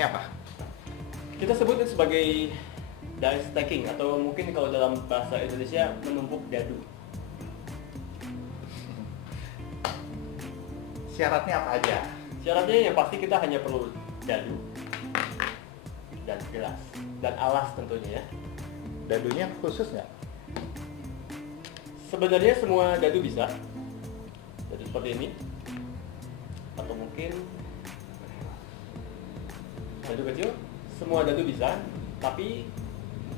Ini apa? Kita sebut itu sebagai dice stacking atau mungkin kalau dalam bahasa Indonesia menumpuk dadu. Syaratnya apa aja? Syaratnya yang pasti kita hanya perlu dadu dan gelas dan alas tentunya ya. Dadunya khusus nggak? Sebenarnya semua dadu bisa. Dadu seperti ini. Atau mungkin dadu kecil. Semua dadu bisa. Tapi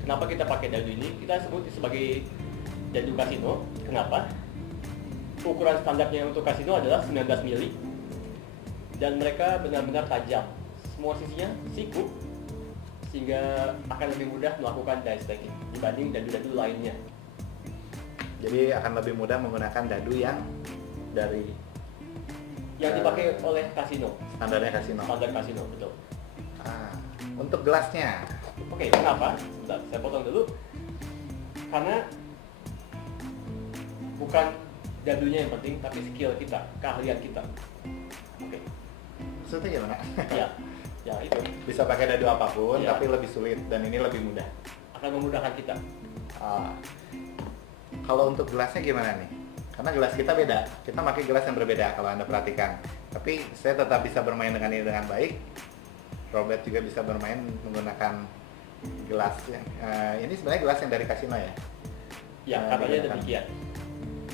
kenapa kita pakai dadu ini? Kita sebut sebagai dadu kasino. Kenapa? Ukuran standarnya untuk kasino adalah 19 mili. Dan mereka benar-benar tajam. Semua sisinya siku. Sehingga akan lebih mudah melakukan dice stacking dibanding dadu-dadu lainnya. Jadi akan lebih mudah menggunakan dadu yang dari Yang dipakai oleh kasino. standarnya kasino. Standar kasino, betul. Untuk gelasnya, Oke, kenapa? Sebentar, saya potong dulu. Karena bukan dadunya yang penting, tapi skill kita, keahlian kita. Oke, maksudnya gimana? ya itu Bisa pakai dadu apapun, Iya. tapi lebih sulit dan ini lebih mudah. akan memudahkan kita. Kalau untuk gelasnya gimana nih? Karena gelas kita beda, kita pakai gelas yang berbeda kalau Anda perhatikan. Tapi saya tetap bisa bermain dengan ini dengan baik. Robert juga bisa bermain menggunakan gelas yang ini sebenarnya gelas yang dari kasino ya? Ya, katanya digunakan. demikian.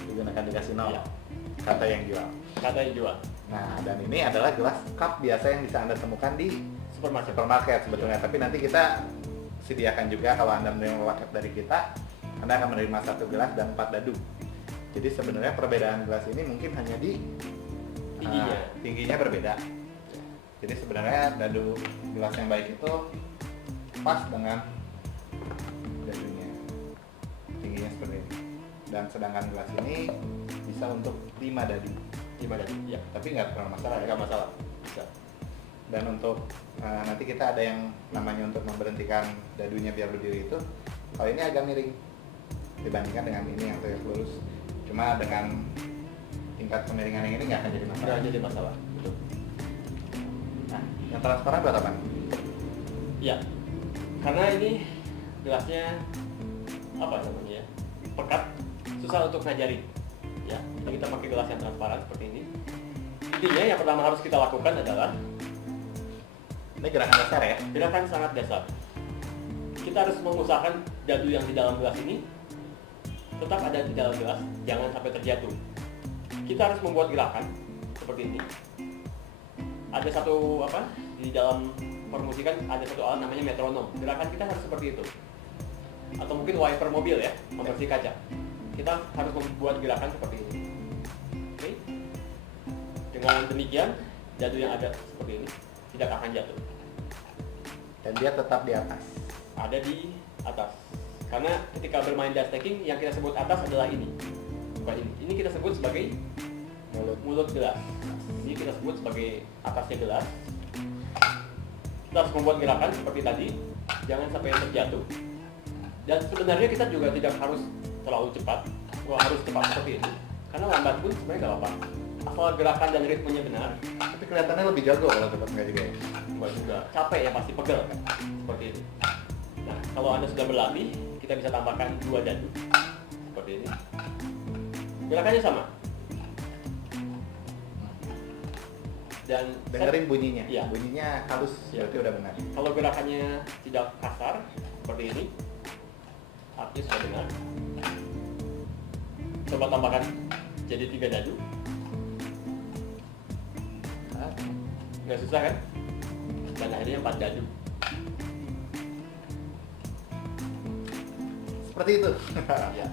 Digunakan di kasino, Iya. kata yang jual. Kata yang jual. Nah, dan ini adalah gelas cup biasa yang bisa Anda temukan di Supermarket. supermarket sebetulnya. Tapi nanti kita sediakan juga kalau Anda menerima paket dari kita, Anda akan menerima 1 gelas dan 4 dadu. Jadi sebenarnya perbedaan gelas ini mungkin hanya di tingginya berbeda. Jadi sebenarnya dadu gelas yang baik itu pas dengan dadunya. Tingginya seperti ini. Dan sedangkan gelas ini bisa untuk 5 dadu. 5 dadu, ya. Tapi nggak pernah masalah ya. Nggak masalah. Bisa. Dan untuk nanti kita ada yang namanya untuk memberhentikan dadunya biar berdiri itu, kalau ini agak miring dibandingkan dengan ini yang tegak lurus. Cuma dengan tingkat kemiringan yang ini nggak akan jadi masalah. Nggak jadi masalah. Betul. Nah, yang transparan buat apa? Ya, karena ini gelasnya apa namanya ya, pekat, susah untuk ngajarin. Ya, jadi kita pakai gelas yang transparan seperti ini. Intinya yang pertama harus kita lakukan adalah Ini gerakan dasar ya? gerakan sangat dasar. Kita harus mengusahakan dadu yang di dalam gelas ini tetap ada di dalam gelas, jangan sampai terjatuh. Kita harus membuat gerakan seperti ini. Ada satu apa di dalam permusikan ada satu alat namanya metronom. Gerakan kita harus seperti itu. Atau mungkin wiper mobil ya, membersih kaca. Kita harus membuat gerakan seperti ini. Oke. Dengan demikian, dadu yang ada seperti ini tidak akan jatuh. Dan dia tetap di atas. Ada di atas. Karena ketika bermain dice stacking yang kita sebut atas adalah ini. Bukan ini. Ini kita sebut sebagai mulut gelas. Ini kita sebut sebagai atasnya gelas. Kita harus membuat gerakan seperti tadi, jangan sampai terjatuh. Dan sebenarnya kita juga tidak harus terlalu cepat, harus cepat seperti ini. Karena lambat pun sebenarnya nggak apa-apa. Asal gerakan dan ritmenya benar, Tapi kelihatannya lebih jago kalau cepat nggak juga ya? buat juga capek ya pasti pegel kan? Seperti ini. Nah, kalau Anda sudah berlatih, kita bisa tambahkan 2 dadu seperti ini. Gerakannya sama. Dan Dengerin bunyinya. Iya. Bunyinya halus, Iya. berarti udah benar. kalau gerakannya tidak kasar seperti ini, artinya sudah benar. Coba tambahkan jadi 3 dadu. Nggak susah kan? Dan akhirnya 4 dadu. Seperti itu. Ya.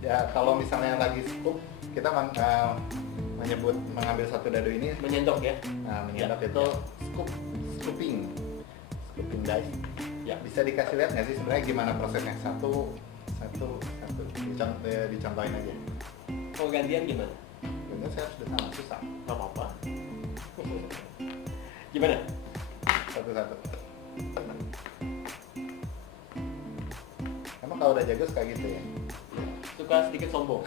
Ya kalau misalnya lagi scoop, kita menyebut mengambil 1 dadu ini, Menyendok ya. menyedot Ya. itu scooping dice. Ya. Bisa dikasih lihat nggak sih sebenarnya gimana prosesnya? Satu, dicontohin aja. Kalau gantian gimana? Bener saya sudah sama susah. Gak apa-apa. Gimana? Satu-satu. Emang kalau udah jago suka gitu ya? Suka sedikit sombong.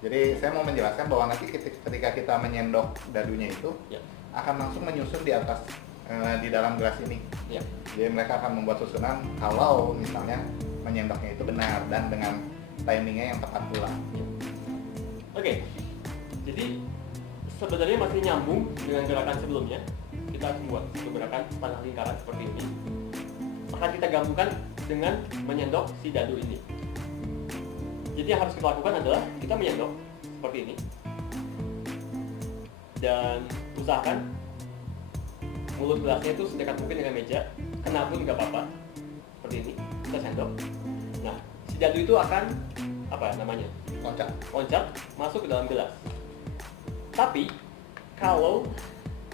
Jadi saya mau menjelaskan bahwa nanti ketika kita menyendok dadunya itu Ya. akan langsung menyusun di atas di dalam gelas ini. Ya. Jadi mereka akan membuat susunan kalau misalnya menyendoknya itu benar dan dengan timingnya yang tepat pula. Ya. Oke. Jadi sebenarnya masih nyambung dengan gerakan sebelumnya. Kita harus buat satu gerakan setengah lingkaran seperti ini. Maka kita gabungkan dengan menyendok si dadu ini. Jadi yang harus kita lakukan adalah kita menyendok seperti ini. Dan usahakan mulut gelasnya itu sedekat mungkin dengan meja. Kena pun nggak apa-apa. Seperti ini. Kita sendok. Nah, si dadu itu akan apa namanya? Loncat masuk ke dalam gelas. Tapi kalau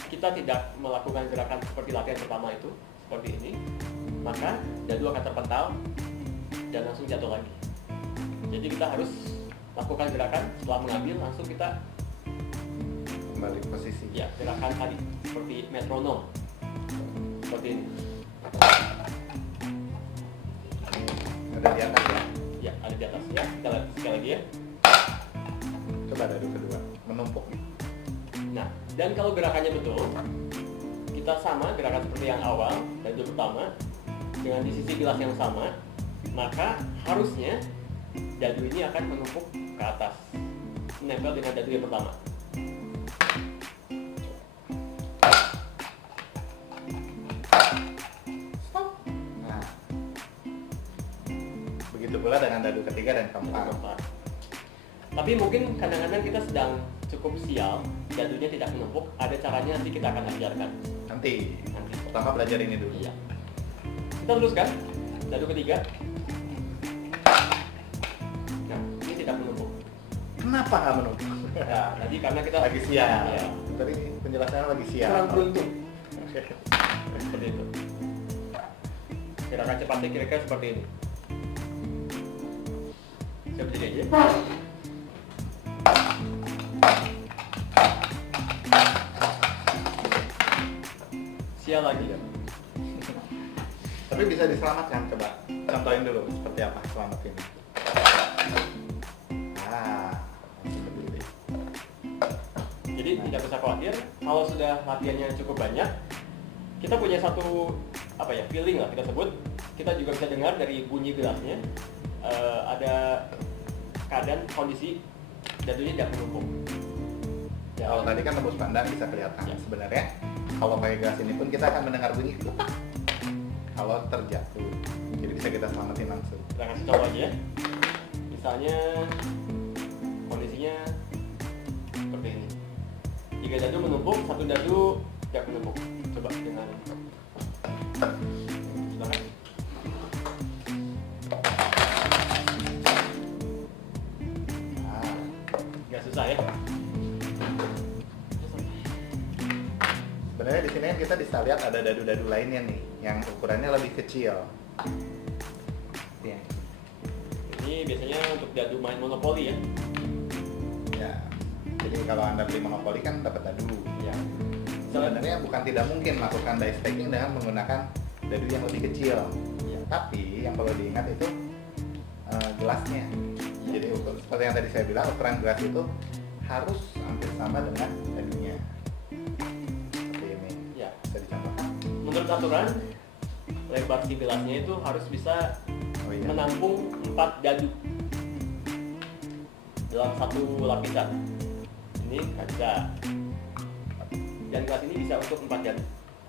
kita tidak melakukan gerakan seperti latihan pertama itu seperti ini, maka dadu akan terpental dan langsung jatuh lagi. Jadi kita harus lakukan gerakan setelah mengambil langsung kita Kembali ke posisi. ya gerakan tadi seperti metronom seperti ini. Ini ada di atas ya. Ya ada di atas ya. Kita lihat sekali lagi ya. Coba dadu kedua menumpuk. Nah, dan kalau gerakannya betul, kita sama gerakan seperti yang awal, dadu pertama, dengan di sisi gelas yang sama, maka harusnya dadu ini akan menumpuk ke atas, menempel dengan dadu yang pertama. Nah, begitu pula dengan dadu ketiga dan keempat. Tapi mungkin kadang-kadang kita sedang cukup sial, dadunya tidak menumpuk, ada caranya nanti kita akan ajarkan. Nanti Nanti. pertama belajar ini dulu. Iya. Kita teruskan, dadu ketiga. Nah, ini tidak menumpuk. Kenapa nggak menumpuk? Nah, tadi karena kita Lagi sial. Ya, Tadi penjelasannya lagi sial. kurang beruntung. Oke. Seperti itu. Gerakan cepatnya kira-kira seperti ini. Saya berdiri aja. Sial lagi ya. Tapi bisa diselamatkan, coba contohin dulu seperti apa selamat ini. Langsung berdiri. Jadi tidak usah khawatir. Kalau sudah latihannya cukup banyak, kita punya satu apa ya feeling lah kita sebut. Kita juga bisa dengar dari bunyi gelasnya ada keadaan kondisi dadunya tidak menumpuk. Ya, Kalau tadi kan tembus pandang bisa kelihatan. Ya. Sebenarnya kalau pakai gelas ini pun kita akan mendengar bunyi ketak kalau terjatuh. Jadi bisa kita selamatin langsung. kita kasih contoh aja ya. Misalnya kondisinya seperti ini. Jika dadu menumpuk, satu dadu tidak menumpuk. Coba dengan silakan. Nah, Nggak susah ya. sebenarnya di sini kan kita bisa lihat ada dadu-dadu lainnya nih yang ukurannya lebih kecil. Ya. Ini biasanya untuk dadu main monopoli ya. Ya. Jadi kalau Anda beli monopoli kan dapat dadu. Ya. Sebenarnya bukan tidak mungkin melakukan die stacking dengan menggunakan dadu yang lebih kecil. Ya. Tapi yang perlu diingat itu gelasnya. Jadi seperti yang tadi saya bilang, ukuran gelas itu harus hampir sama dengan dadunya. Seperti ini. Ya. Bisa dicontohkan. Menurut aturan lebar si gelasnya itu harus bisa Oh iya. menampung 4 dadu dalam satu lapisan. Ini kaca. Dan gelas ini bisa untuk 4 dadu.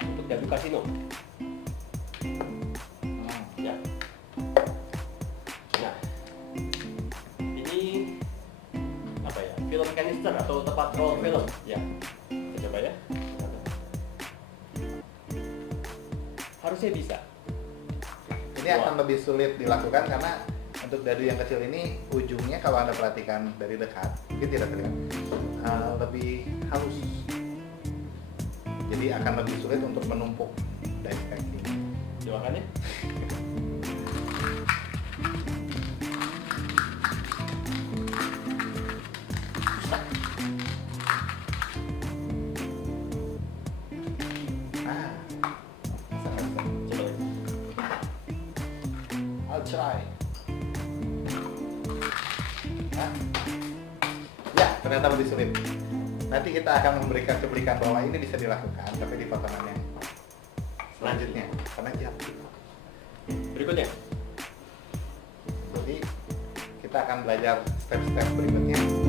Untuk dadu kasino. Ya. Nah, ini apa ya? Film canister atau tempat roll film. Ya. Kita coba ya. Harusnya bisa. Ini akan lebih sulit dilakukan karena untuk dadu yang kecil ini ujungnya kalau Anda perhatikan dari dekat mungkin tidak terlihat lebih halus. Jadi akan lebih sulit untuk menumpuk die stacking. Coba kan ya. Masa nggak bisa? Coba lagi. I'll try. Hah? ternyata lebih sulit. Nanti kita akan memberikan cuplikan bahwa ini bisa dilakukan, tapi di potongan yang selanjutnya karena jauh. Berikutnya, Jadi kita akan belajar step-step berikutnya.